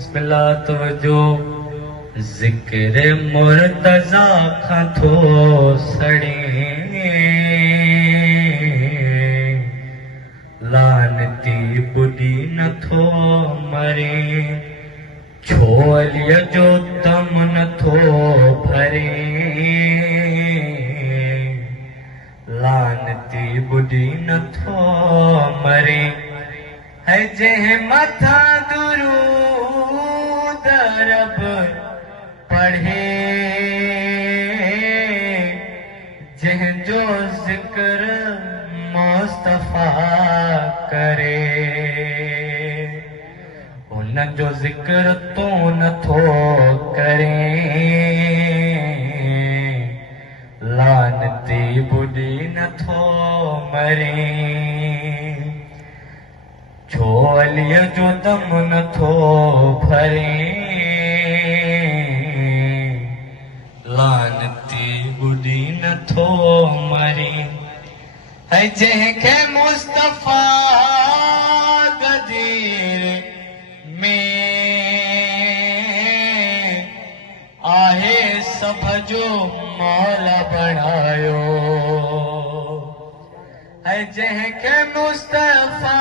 बिस्मिल्लाह तवज्जो ज़िक्र मुर्तज़ा खां थो सड़े लानती बुढ़ी नथो मरे छोलिय जो दम नथो भरे लानती बुढ़ी नथो मरे है जह मथा दुरूद रब पढ़े जंहिंजो ज़िक्र मुस्तफ़ा करे उन जो ज़िक्र तो नथो करे लानती बुढ़ी नथो मरे छोलिय जो दम नथो भरे लानती बुढ़ी नथो मरे है जंहिंखे मुस्तफ़ा गदीर में आहे सभ जो मौला बणायो है जंहिंखे मुस्तफ़ा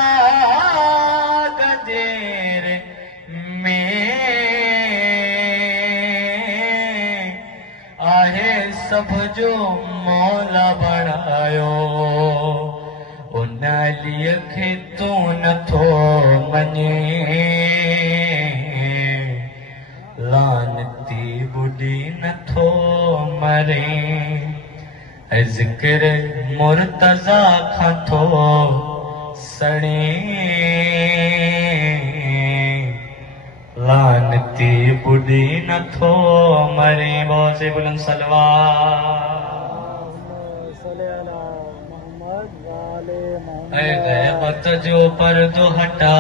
गदीर में आहे सभ जो मौला बणायो उन अलीअ खे तूं नथो मञे लानती बुढ़ी नथो मरे ऐं ज़िक्र मुर्तज़ा खां थो सड़े लानती बुढ़ी नथो मरे बहुत से बुलंद सलवात ऐं ग़ैबत जो पर्दो हटा